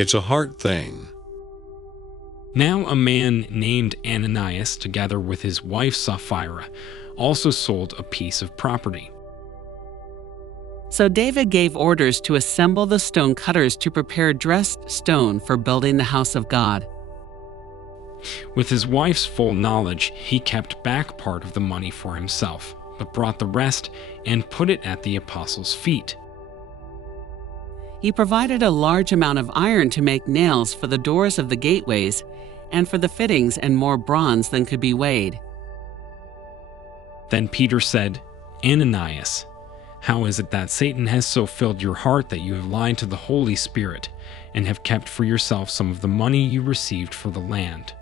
It's a heart thing. Now a man named Ananias, together with his wife Sapphira, also sold a piece of property. So David gave orders to assemble the stone cutters to prepare dressed stone for building the house of God. With his wife's full knowledge, he kept back part of the money for himself, but brought the rest and put it at the apostles' feet. He provided a large amount of iron to make nails for the doors of the gateways and for the fittings, and more bronze than could be weighed. Then Peter said, "Ananias, how is it that Satan has so filled your heart that you have lied to the Holy Spirit and have kept for yourself some of the money you received for the land?"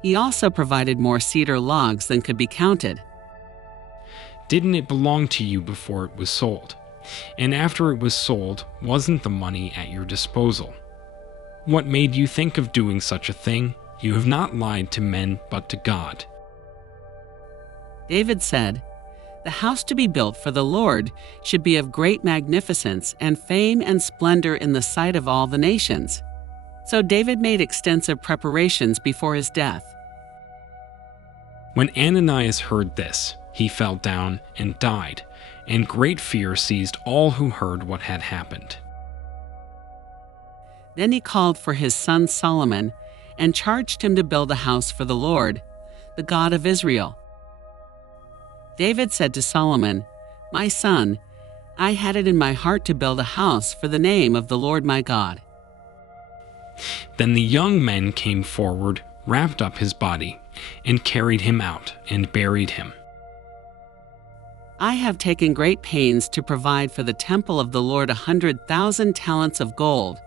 He also provided more cedar logs than could be counted. Didn't it belong to you before it was sold? And after it was sold, wasn't the money at your disposal? What made you think of doing such a thing? You have not lied to men, but to God. David said, "The house to be built for the Lord should be of great magnificence and fame and splendor in the sight of all the nations." So David made extensive preparations before his death. When Ananias heard this, he fell down and died, and great fear seized all who heard what had happened. Then he called for his son Solomon and charged him to build a house for the Lord, the God of Israel. David said to Solomon, "My son, I had it in my heart to build a house for the name of the Lord my God." Then the young men came forward, wrapped up his body, and carried him out and buried him. "I have taken great pains to provide for the temple of the Lord 100,000 talents of gold,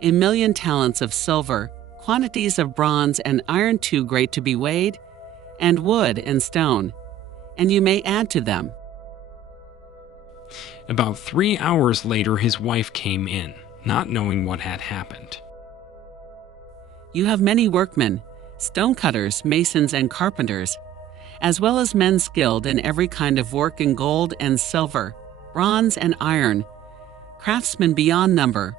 1,000,000 talents of silver, quantities of bronze and iron too great to be weighed, and wood and stone, and you may add to them." About 3 hours later, his wife came in, not knowing what had happened. "You have many workmen, stonecutters, masons, and carpenters, as well as men skilled in every kind of work in gold and silver, bronze and iron, craftsmen beyond number."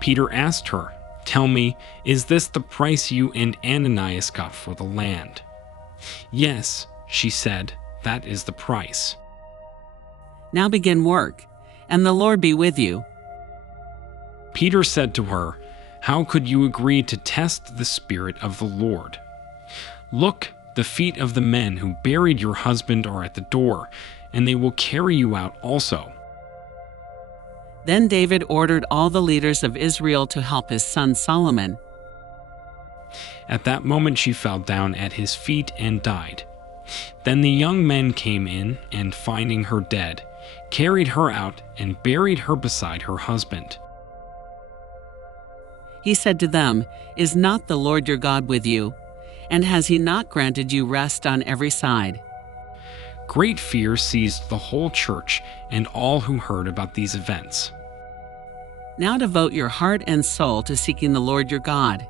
Peter asked her, "Tell me, is this the price you and Ananias got for the land?" "Yes," she said, "that is the price." "Now begin work, and the Lord be with you." Peter said to her, "How could you agree to test the Spirit of the Lord? Look, the feet of the men who buried your husband are at the door, and they will carry you out also." Then David ordered all the leaders of Israel to help his son Solomon. At that moment she fell down at his feet and died. Then the young men came in, and finding her dead, carried her out and buried her beside her husband. He said to them, "Is not the Lord your God with you? And has he not granted you rest on every side?" Great fear seized the whole church and all who heard about these events. Now devote your heart and soul to seeking the Lord your God.